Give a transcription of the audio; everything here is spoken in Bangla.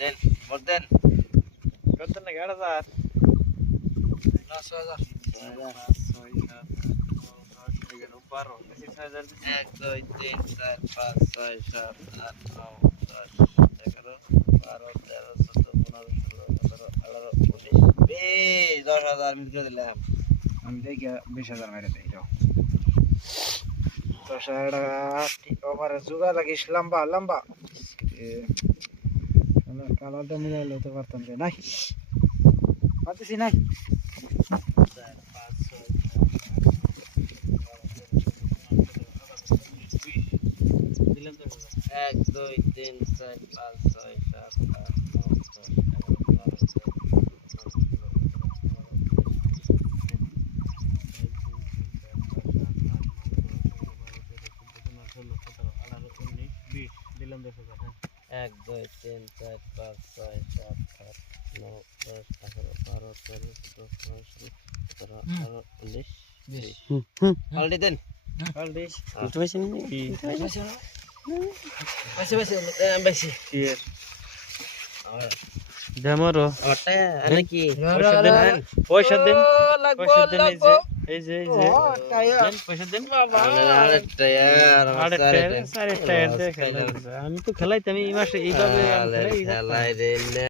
দেন ভোট দেন কত না 8000 10000 এক দুই তিন চার পাঁচ ছয় সাত আট নয় দশ 11 12 13 14 15 16 17 18 19 20 10,000 মিলে দিলাম আমি দেখি 20000 মেরে দেই যাও 10000 টাকা ওভারে জুগা লাগিস লম্বা লম্বা কালারটা মিলাইলে তো পারতাম রে নাই পাচ্ছি নাই 4 5 6 দিলাম তো 1 2 3 4 5 6 7 8 9 10 11 দিলাম 10,000 হ্যাঁ 1 2 3 4 5 6 7 8 9 10 11 12 13 14 15 16 17 18 19 অলরেডি দেন অলরেডি একটু বেশি বেশি টিয়ার আর দেমরো ওটা নাকি পয়সা দেন পয়সা দেন লাগবো এই যে দেন পয়সা দেন আরেকটা यार আরেকটা টায়ার দিয়ে খেলা আমি তো খেলাইতাম এই মাসে এইভাবে আমি খেলাই খেলাই রে